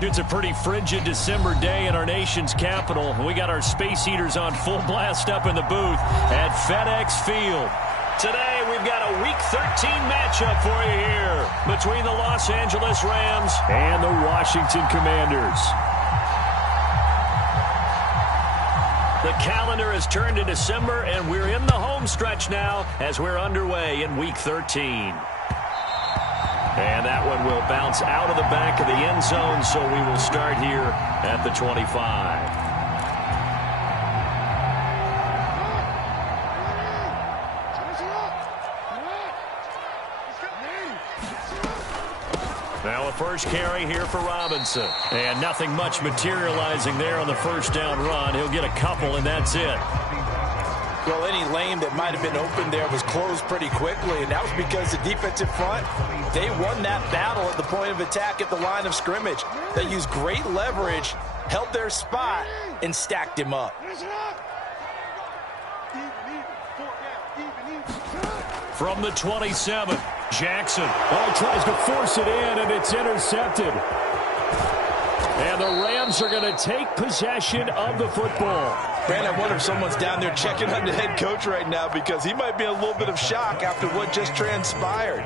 It's a pretty frigid December day in our nation's capital. We got our space heaters on full blast up in the booth at FedEx Field. Today, we've got a Week 13 matchup for you here between the Los Angeles Rams and the Washington Commanders. The calendar has turned to December, and we're in the home stretch now as we're underway in Week 13. And that one will bounce out of the back of the end zone, so we will start here at the 25. Now a first carry here for Robinson. And nothing much materializing there on the first down run. He'll get a couple, and that's it. Well, any lane that might have been open there was closed pretty quickly, and that was because the defensive front, they won that battle at the point of attack at the line of scrimmage. They used great leverage, held their spot, and stacked him up. From the 27, Jackson. Oh, tries to force it in, and it's intercepted. And the Rams are going to take possession of the football. Brandon, I wonder if someone's down there checking on the head coach right now, because he might be in a little bit of shock after what just transpired.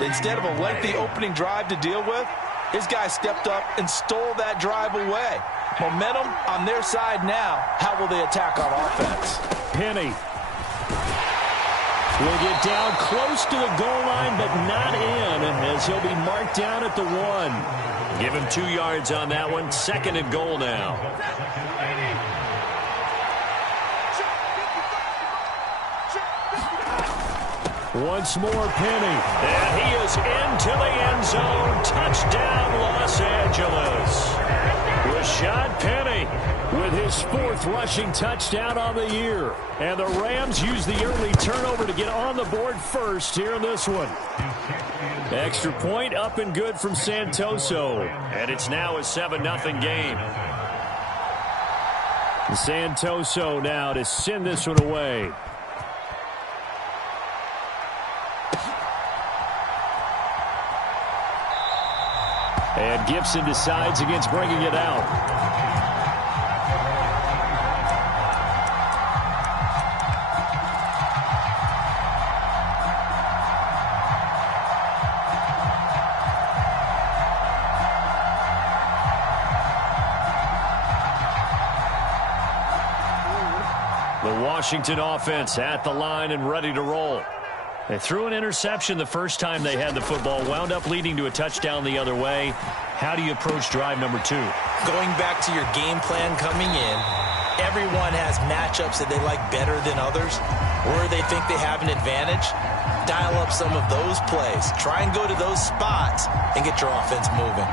Instead of a lengthy opening drive to deal with, his guy stepped up and stole that drive away. Momentum on their side now. How will they attack on offense? Penny will get down close to the goal line, but not in, as he'll be marked down at the 1. Give him 2 yards on that one. Second and goal now. Once more, Penny. And he is into the end zone. Touchdown, Los Angeles. Rashad Penny with his 4th rushing touchdown on the year. And the Rams use the early turnover to get on the board first here in this one. Extra point up and good from Santoso. And it's now a 7-0 game. Santoso now to send this one away. And Gibson decides against bringing it out. The Washington offense at the line and ready to roll. They threw an interception the first time they had the football, wound up leading to a touchdown the other way. How do you approach drive number 2? Going back to your game plan coming in, everyone has matchups that they like better than others, or they think they have an advantage. Dial up some of those plays. Try and go to those spots and get your offense moving.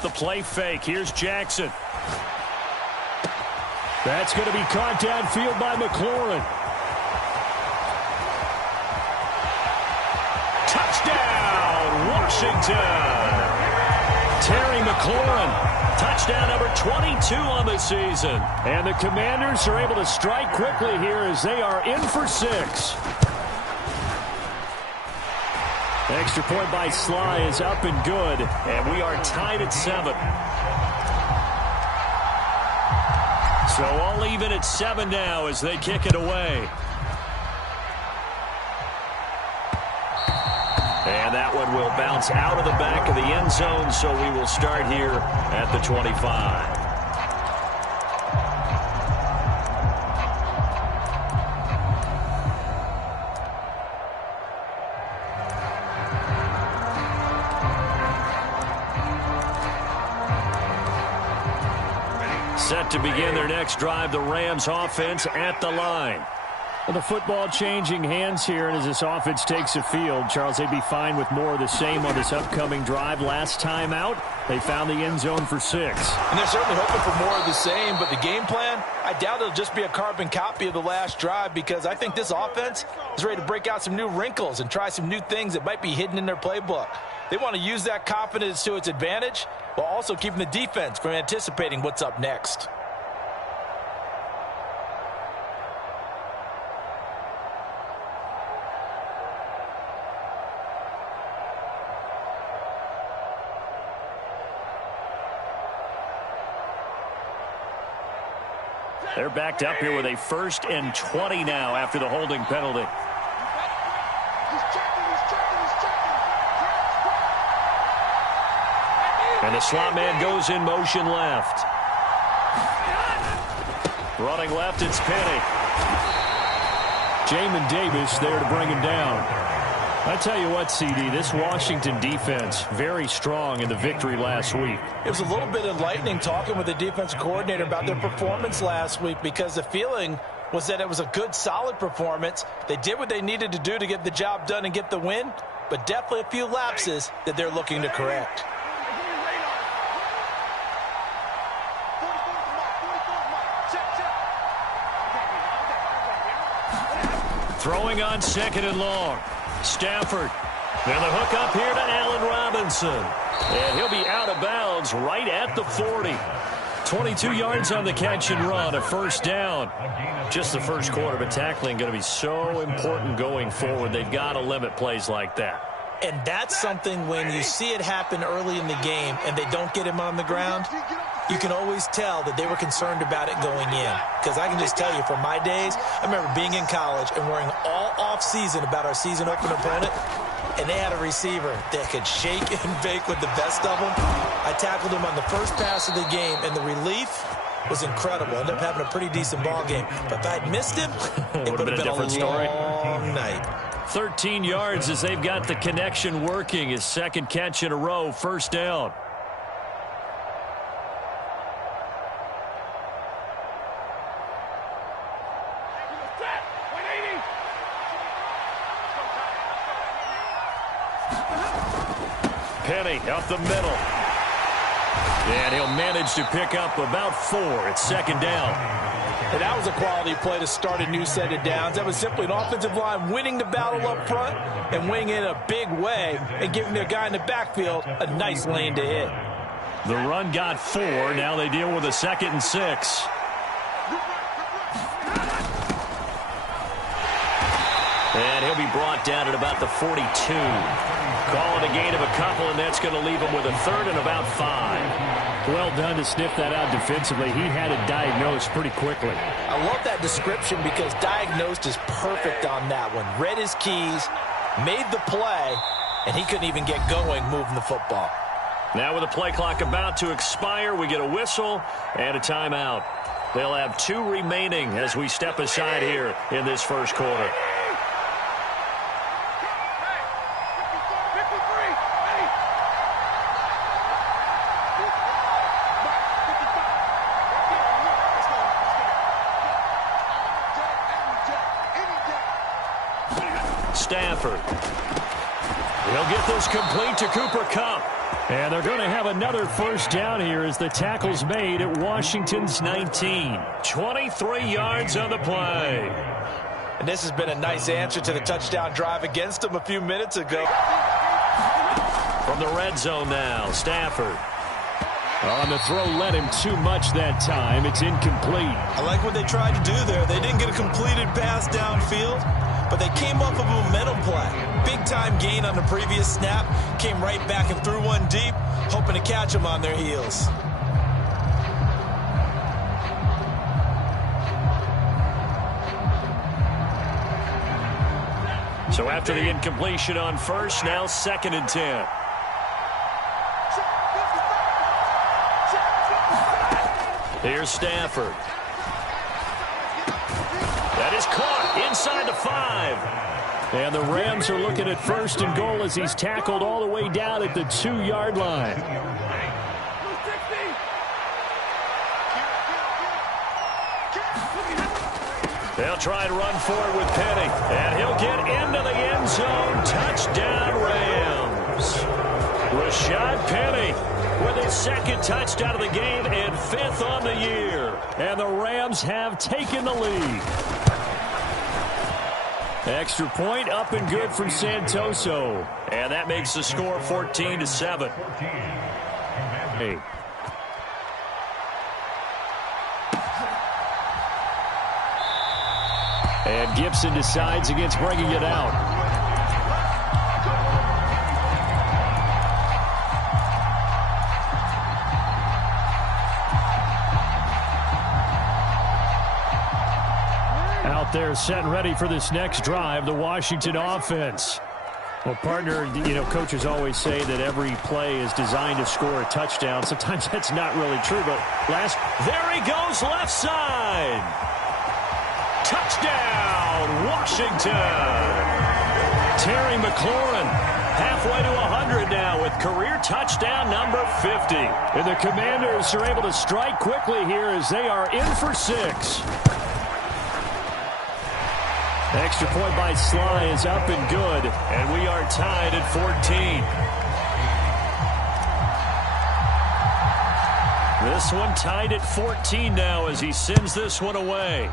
The play fake. Here's Jackson. That's going to be caught downfield by McLaurin. Touchdown, Washington. Terry McLaurin. Touchdown number 22 on the season. And the Commanders are able to strike quickly here as they are in for 6. Extra point by Sly is up and good, and we are tied at 7. So all even at 7 now as they kick it away. And that one will bounce out of the back of the end zone, so we will start here at the 25. Set to begin their next drive, the Rams offense at the line. Well, the football changing hands here, and as this offense takes the field, Charles, they'd be fine with more of the same on this upcoming drive. Last time out, they found the end zone for 6. And they're certainly hoping for more of the same, but the game plan, I doubt it'll just be a carbon copy of the last drive, because I think this offense is ready to break out some new wrinkles and try some new things that might be hidden in their playbook. They want to use that confidence to its advantage while also keeping the defense from anticipating what's up next. They're backed up here with a 1st and 20 now after the holding penalty. And the slot man goes in motion left. Running left, it's Penny. Jamin Davis there to bring him down. I tell you what, CD, this Washington defense, very strong in the victory last week. It was a little bit enlightening talking with the defensive coordinator about their performance last week, because the feeling was that it was a good, solid performance. They did what they needed to do to get the job done and get the win, but definitely a few lapses that they're looking to correct. Throwing on 2nd and long. Stafford. And the hook up here to Allen Robinson. And he'll be out of bounds right at the 40. 22 yards on the catch and run, a 1st down. Just the first quarter, but tackling going to be so important going forward. They've got to limit plays like that. And that's something when you see it happen early in the game and they don't get him on the ground, you can always tell that they were concerned about it going in. Because I can just tell you, from my days, I remember being in college and worrying all off-season about our season open opponent, and they had a receiver that could shake and bake with the best of them. I tackled him on the first pass of the game, and the relief was incredible. Ended up having a pretty decent ball game. But if I'd missed him, it would have been a different long night. 13 yards as they've got the connection working. His 2nd catch in a row, 1st down. Penny up the middle. And he'll manage to pick up about 4. It's 2nd down. And that was a quality play to start a new set of downs. That was simply an offensive line winning the battle up front and winning in a big way and giving their guy in the backfield a nice lane to hit. The run got 4. Now they deal with a 2nd and 6. And he'll be brought down at about the 42. Call it a gain of a couple, and that's going to leave him with a 3rd and about 5. Well done to sniff that out defensively. He had it diagnosed pretty quickly. I love that description, because diagnosed is perfect on that one. Read his keys, made the play, and he couldn't even get going moving the football. Now with the play clock about to expire, we get a whistle and a timeout. They'll have 2 remaining as we step aside here in this first quarter. Stafford. He'll get this complete to Cooper Kupp. And they're going to have another 1st down here as the tackle's made at Washington's 19. 23 yards on the play. And this has been a nice answer to the touchdown drive against them a few minutes ago. From the red zone now, Stafford. On the throw, led him too much that time. It's incomplete. I like what they tried to do there. They didn't get a completed pass downfield, but they came off of a momentum play. Big-time gain on the previous snap. Came right back and threw one deep, hoping to catch them on their heels. So after the incompletion on 1st, now 2nd and 10. Here's Stafford. That is caught inside the 5. And the Rams are looking at 1st and goal as he's tackled all the way down at the 2-yard line. They'll try and run forward with Penny. And he'll get into the end zone. Touchdown, Rams. Rashad Penny with his second touchdown of the game and 5th on the year. And the Rams have taken the lead. Extra point up and good from Santoso. And that makes the score 14-7. Hey. And Gibson decides against bringing it out. Out there set and ready for this next drive, the Washington offense. Well, partner, coaches always say that every play is designed to score a touchdown. Sometimes that's not really true, but there he goes, left side. Touchdown, Washington. Terry McLaurin halfway to 100 now with career touchdown number 50. And the Commanders are able to strike quickly here as they are in for 6. Extra point by Sly is up and good, and we are tied at 14. This one tied at 14 now as he sends this one away.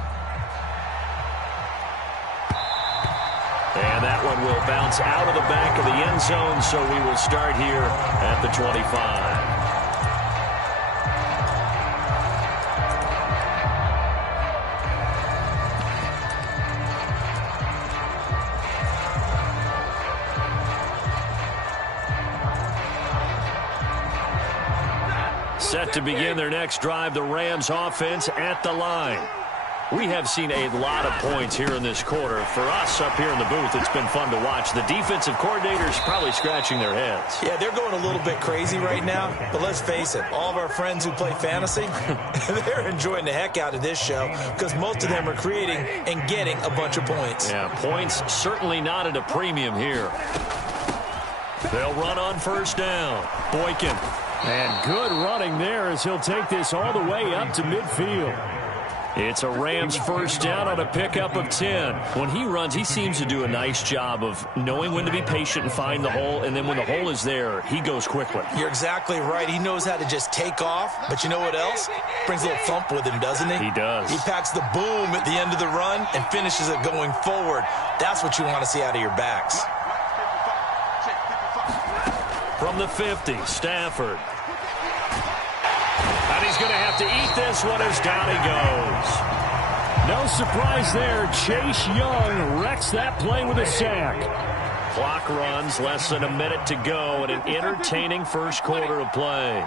And that one will bounce out of the back of the end zone, so we will start here at the 25. Set to begin their next drive, the Rams offense at the line. We have seen a lot of points here in this quarter. For us up here in the booth, it's been fun to watch. The defensive coordinators probably scratching their heads. Yeah, they're going a little bit crazy right now. But let's face it, all of our friends who play fantasy, they're enjoying the heck out of this show because most of them are creating and getting a bunch of points. Yeah, points certainly not at a premium here. They'll run on first down. Boykin. And good running there as he'll take this all the way up to midfield. It's a Rams first down on a pickup of 10. When he runs, he seems to do a nice job of knowing when to be patient and find the hole, and then when the hole is there, he goes quickly. You're exactly right. He knows how to just take off, but you know what else? Brings a little thump with him, doesn't he? He does. He packs the boom at the end of the run and finishes it going forward. That's what you want to see out of your backs. From the 50, Stafford. And he's going to have to eat this one as down he goes. No surprise there. Chase Young wrecks that play with a sack. Clock runs, less than a minute to go, and an entertaining first quarter of play.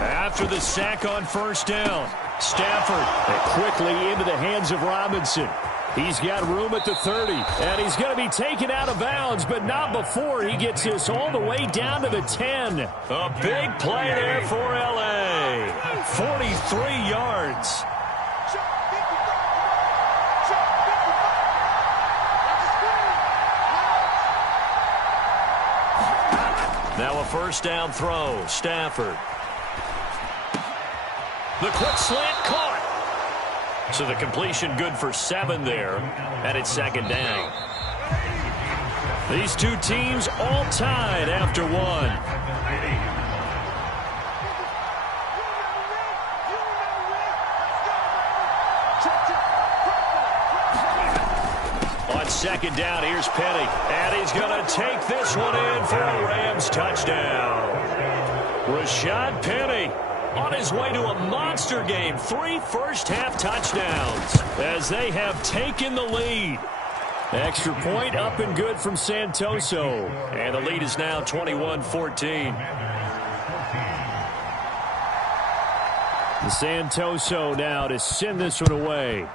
After the sack on first down, Stafford quickly into the hands of Robinson. He's got room at the 30, and he's going to be taken out of bounds, but not before he gets this all the way down to the 10. A big play there for L.A. 43 yards. Now a first down throw, Stafford. The quick slant caught. So the completion good for 7 there, and it's second down. These two teams all tied after 1. On second down, here's Penny, and he's going to take this one in for a Rams touchdown. Rashad Penny on his way to a monster game. 3 first-half touchdowns as they have taken the lead. Extra point up and good from Santoso. And the lead is now 21-14. Santoso now to send this one away.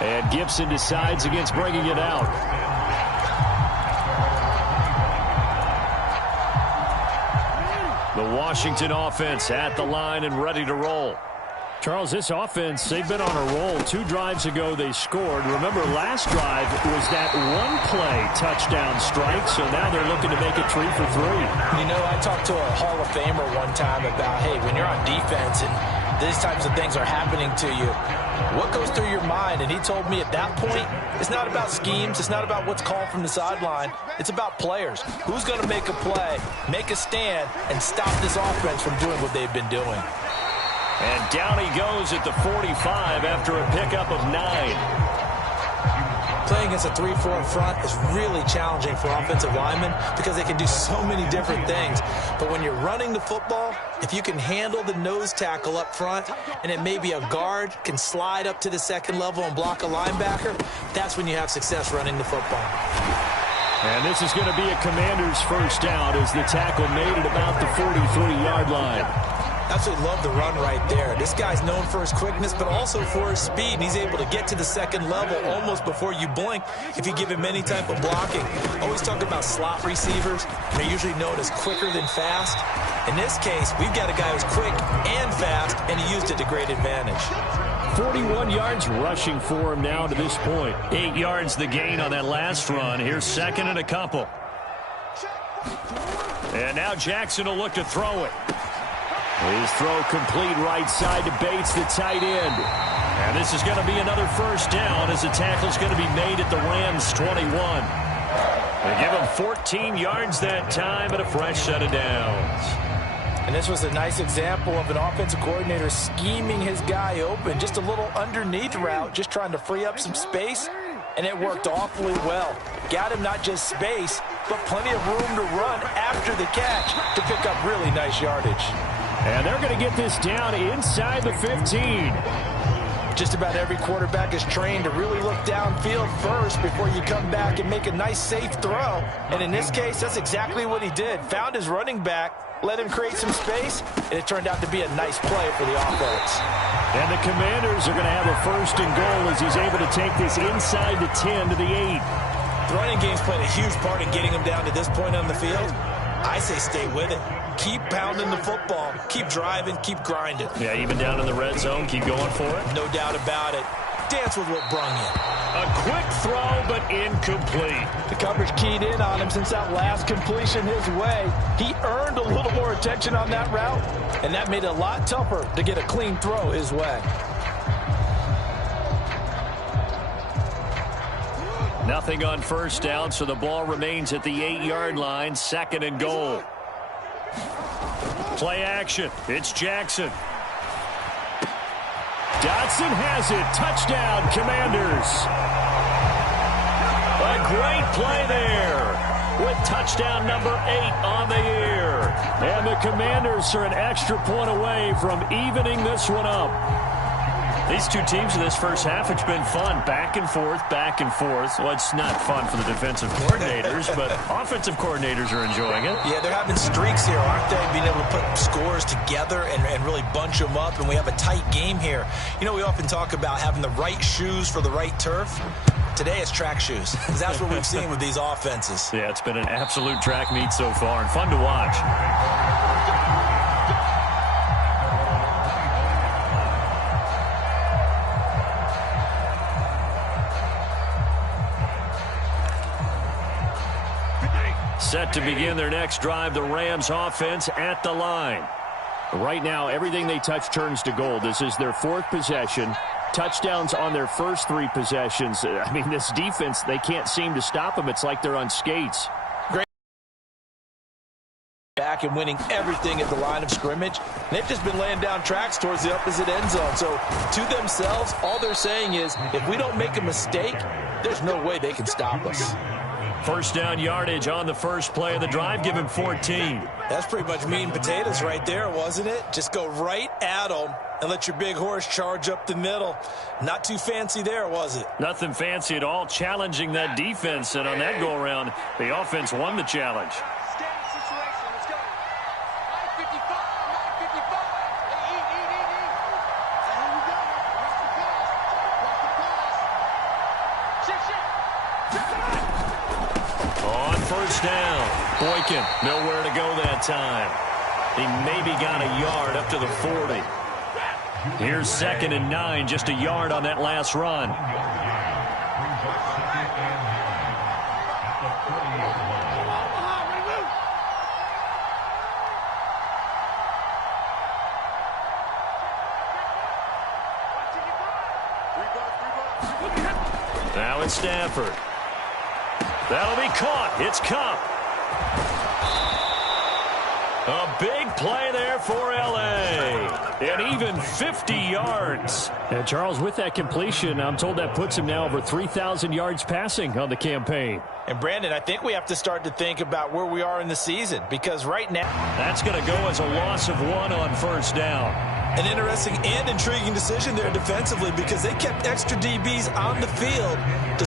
And Gibson decides against bringing it out. The Washington offense at the line and ready to roll. Charles, this offense, they've been on a roll. 2 drives ago, they scored. Remember, last drive was that one-play touchdown strike, so now they're looking to make it 3 for 3. You know, I talked to a Hall of Famer one time about, hey, when you're on defense and these types of things are happening to you, what goes through your mind? And he told me at that point, it's not about schemes. It's not about what's called from the sideline. It's about players. Who's going to make a play, make a stand, and stop this offense from doing what they've been doing. And down he goes at the 45 after a pickup of 9. Playing against a 3-4 front is really challenging for offensive linemen because they can do so many different things. But when you're running the football, if you can handle the nose tackle up front, and it may be a guard can slide up to the second level and block a linebacker, that's when you have success running the football. And this is going to be a Commanders first down as the tackle made at about the 43-yard line. Absolutely love the run right there. This guy's known for his quickness, but also for his speed, and he's able to get to the second level almost before you blink if you give him any type of blocking. Always talk about slot receivers. They're usually known as quicker than fast. In this case, we've got a guy who's quick and fast, and he used it to great advantage. 41 yards rushing for him now to this point. 8 yards the gain on that last run. Here's second and a couple. And now Jackson will look to throw it. His throw complete right side to Bates, the tight end. And this is going to be another first down as the tackle's going to be made at the Rams' 21. They give him 14 yards that time and a fresh set of downs. And this was a nice example of an offensive coordinator scheming his guy open. Just a little underneath route, just trying to free up some space. And it worked awfully well. Got him not just space, but plenty of room to run after the catch to pick up really nice yardage. And they're going to get this down inside the 15. Just about every quarterback is trained to really look downfield first before you come back and make a nice, safe throw. And in this case, that's exactly what he did. Found his running back, let him create some space, and it turned out to be a nice play for the offense. And the Commanders are going to have a first and goal as he's able to take this inside the 10 to the 8. The running game's played a huge part in getting him down to this point on the field. I say stay with it. Keep pounding the football. Keep driving. Keep grinding. Yeah, even down in the red zone, keep going for it. No doubt about it. Dance with what brung you. A quick throw, but incomplete. The coverage keyed in on him since that last completion his way. He earned a little more attention on that route, and that made it a lot tougher to get a clean throw his way. Nothing on first down, so the ball remains at the 8-yard line, second and goal. Play action. It's Jackson. Dotson has it. Touchdown, Commanders. A great play there with touchdown number 8 on the year. And the Commanders are an extra point away from evening this one up. These two teams in this first half, it's been fun. Back and forth, back and forth. Well, it's not fun for the defensive coordinators, but offensive coordinators are enjoying it. Yeah, they're having streaks here, aren't they? Being able to put scores together and really bunch them up, and we have a tight game here. You know, we often talk about having the right shoes for the right turf. Today it's track shoes. That's what we've seen with these offenses. Yeah, it's been an absolute track meet so far and fun to watch. Set to begin their next drive, the Rams offense at the line. Right now, everything they touch turns to gold. This is their 4th possession. Touchdowns on their first 3 possessions. I mean, this defense, they can't seem to stop them. It's like they're on skates. Great back and winning everything at the line of scrimmage. They've just been laying down tracks towards the opposite end zone. So to themselves, all they're saying is, if we don't make a mistake, there's no way they can stop us. First down yardage on the first play of the drive. Give him 14. That's pretty much meat and potatoes right there, wasn't it? Just go right at them and let your big horse charge up the middle. Not too fancy there, was it? Nothing fancy at all. Challenging that defense, and on that go-around, the offense won the challenge. Down. Boykin, nowhere to go that time. He maybe got a yard up to the 40. Here's second and 9, just a yard on that last run. Stafford. That'll be caught. It's Kupp. A big play there for L.A. And even 50 yards. And Charles, with that completion, I'm told that puts him now over 3,000 yards passing on the campaign. And Brandon, I think we have to start to think about where we are in the season, because right now that's going to go as a loss of 1 on first down. An interesting and intriguing decision there defensively, because they kept extra DBs on the field